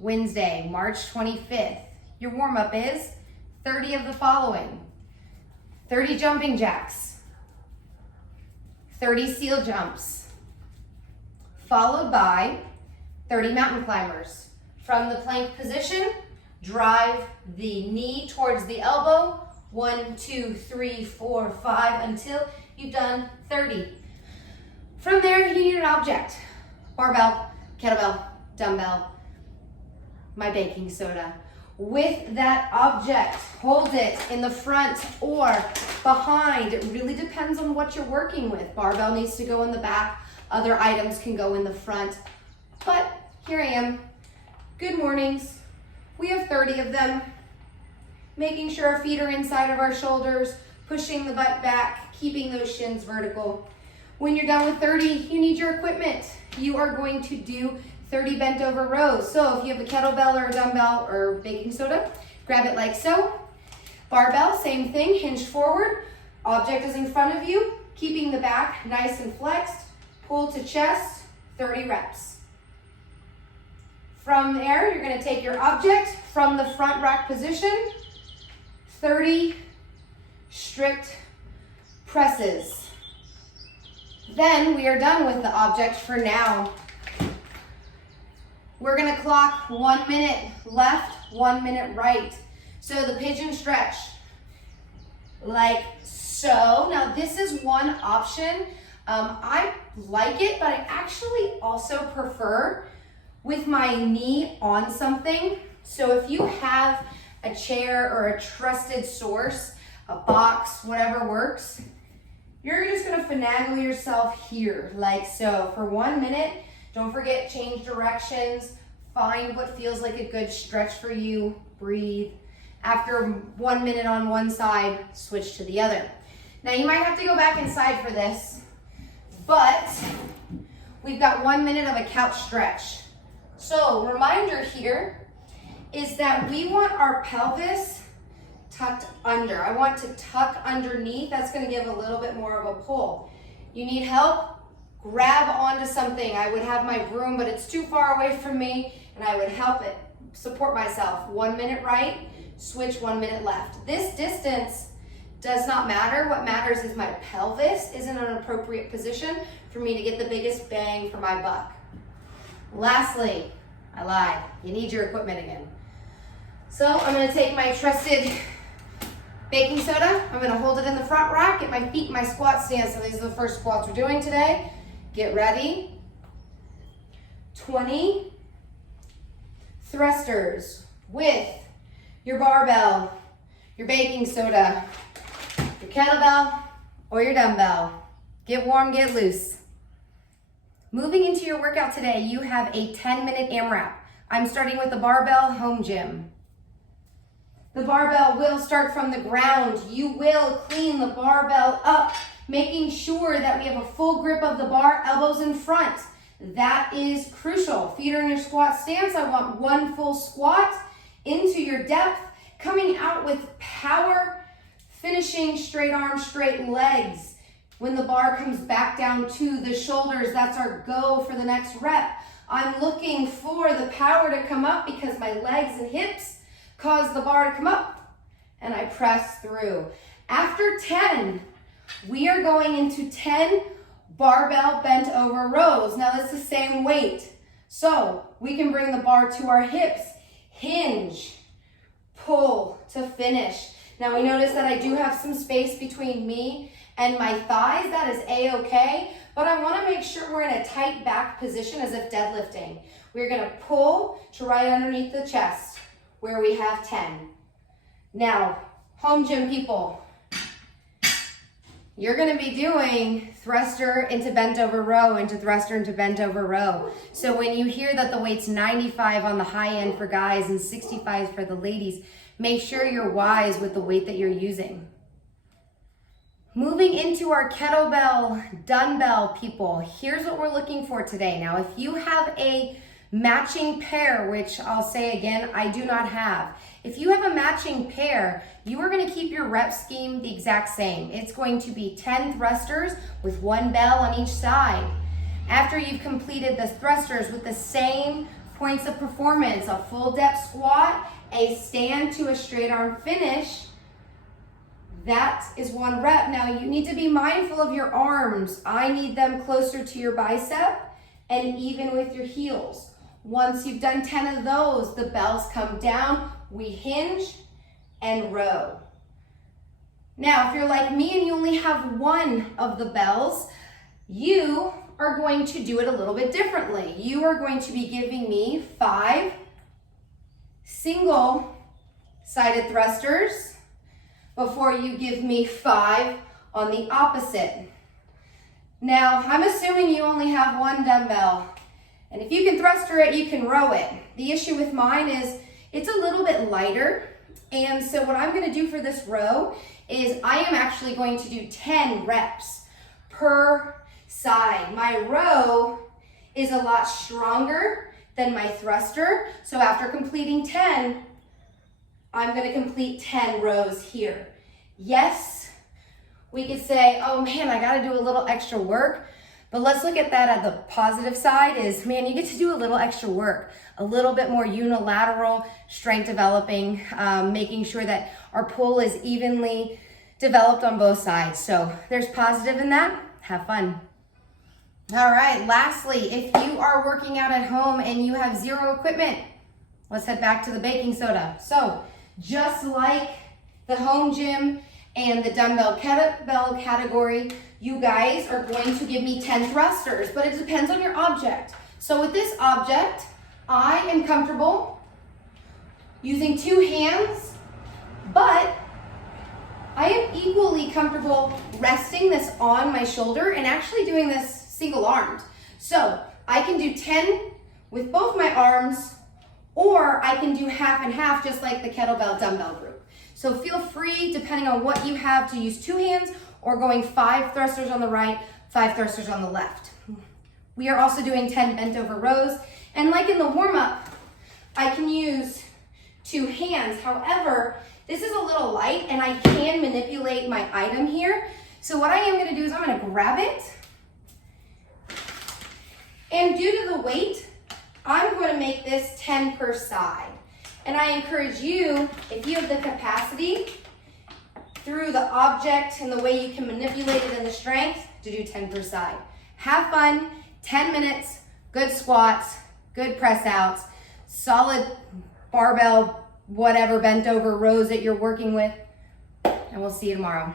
Wednesday, March 25th. Your warm-up is 30 of the following: 30 jumping jacks, 30 seal jumps, followed by 30 mountain climbers. From the plank position, drive the knee towards the elbow. 1, 2, 3, 4, 5 until you've done 30. From there, you need an object: barbell, kettlebell, dumbbell, my baking soda. With that object, hold it in the front or behind. It really depends on what you're working with. Barbell needs to go in the back. Other items can go in the front. But here I am. Good mornings. We have 30 of them. Making sure our feet are inside of our shoulders, pushing the butt back, keeping those shins vertical. When you're done with 30, you need your equipment. You are going to do 30 bent over rows. So if you have a kettlebell or a dumbbell or baking soda, grab it like so. Barbell, same thing, hinge forward. Object is in front of you, keeping the back nice and flexed. Pull to chest, 30 reps. From there, you're gonna take your object from the front rack position, 30 strict presses. Then we are done with the object for now. We're gonna clock 1 minute left, 1 minute right. So the pigeon stretch, like so. Now this is one option. I like it, but I actually also prefer with my knee on something. So if you have a chair or a trusted source, a box, whatever works, you're just gonna finagle yourself here, like so, for 1 minute. Don't forget, change directions, find what feels like a good stretch for you, breathe. After 1 minute on one side, switch to the other. Now you might have to go back inside for this, but we've got 1 minute of a couch stretch. So reminder here is that we want our pelvis tucked under. I want to tuck underneath. That's gonna give a little bit more of a pull. You need help? Grab onto something. I would have my broom, but it's too far away from me, and I would help it support myself. 1 minute right, switch 1 minute left. This distance does not matter. What matters is my pelvis is in an appropriate position for me to get the biggest bang for my buck. Lastly, I lied. You need your equipment again. So I'm gonna take my trusted baking soda. I'm gonna hold it in the front rack, get my feet in my squat stance. So these are the first squats we're doing today. Get ready. 20 thrusters with your barbell, your baking soda, your kettlebell, or your dumbbell. Get warm, get loose. Moving into your workout today, you have a 10-minute AMRAP. I'm starting with the barbell home gym. The barbell will start from the ground. You will clean the barbell up, making sure that we have a full grip of the bar, elbows in front. That is crucial. Feet are in your squat stance. I want one full squat into your depth, coming out with power, finishing straight arms, straight legs. When the bar comes back down to the shoulders, that's our go for the next rep. I'm looking for the power to come up because my legs and hips cause the bar to come up, and I press through. After 10, we are going into 10 barbell bent over rows. Now that's the same weight. So we can bring the bar to our hips, hinge, pull to finish. Now we notice that I do have some space between me and my thighs. That is a-okay, but I wanna make sure we're in a tight back position as if deadlifting. We're gonna pull to right underneath the chest where we have 10. Now, home gym people, you're gonna be doing thruster into bent over row, into thruster into bent over row. So when you hear that the weight's 95 on the high end for guys and 65 for the ladies, make sure you're wise with the weight that you're using. Moving into our kettlebell, dumbbell people, here's what we're looking for today. Now, if you have a matching pair, which I'll say again, I do not have. If you have a matching pair, you are going to keep your rep scheme the exact same. It's going to be 10 thrusters with 1 bell on each side. After you've completed the thrusters with the same points of performance, a full depth squat, a stand to a straight arm finish. That is 1 rep. Now you need to be mindful of your arms. I need them closer to your bicep and even with your heels. Once you've done 10 of those, the bells come down, we hinge and row. Now, if you're like me and you only have 1 of the bells, you are going to do it a little bit differently. You are going to be giving me 5 single-sided thrusters before you give me 5 on the opposite. Now, I'm assuming you only have 1 dumbbell, and if you can thruster it, you can row it. The issue with mine is it's a little bit lighter, and so what I'm gonna do for this row is I am actually going to do 10 reps per side. My row is a lot stronger than my thruster, so after completing 10, I'm gonna complete 10 rows here. Yes, we could say, oh man, I gotta do a little extra work, but let's look at that at the positive side is, man, you get to do a little extra work, a little bit more unilateral strength developing, making sure that our pull is evenly developed on both sides. So there's positive in that, have fun. All right, lastly, if you are working out at home and you have 0 equipment, let's head back to the baking soda. So just like the home gym and the dumbbell kettlebell category, you guys are going to give me 10 thrusters, but it depends on your object. So with this object, I am comfortable using 2 hands, but I am equally comfortable resting this on my shoulder and actually doing this single armed. So I can do 10 with both my arms, or I can do half and half just like the kettlebell dumbbell group. So feel free, depending on what you have, to use 2 hands or going 5 thrusters on the right, 5 thrusters on the left. We are also doing 10 bent over rows. And like in the warm up, I can use 2 hands. However, this is a little light and I can manipulate my item here. So what I am gonna do is I'm gonna grab it. And due to the weight, I'm going to make this 10 per side. And I encourage you, if you have the capacity, through the object and the way you can manipulate it and the strength, to do 10 per side. Have fun, 10 minutes, good squats, good press outs, solid barbell, whatever bent over rows that you're working with, and we'll see you tomorrow.